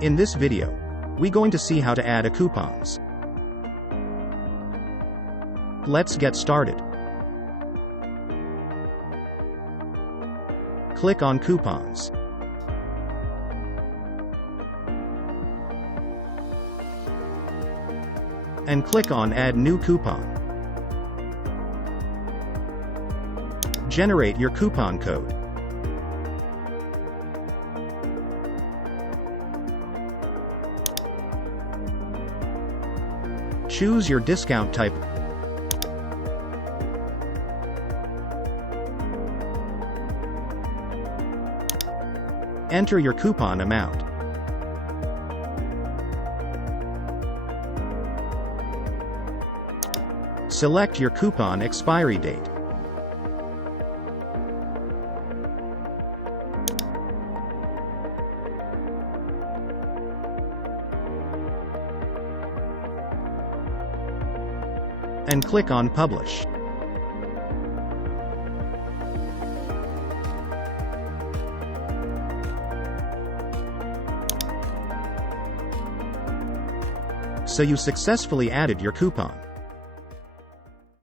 In this video, we're going to see how to add a coupons. Let's get started. Click on Coupons. And click on Add New Coupon. Generate your coupon code. Choose your discount type. Enter your coupon amount. Select your coupon expiry date. And click on Publish. So you successfully added your coupon.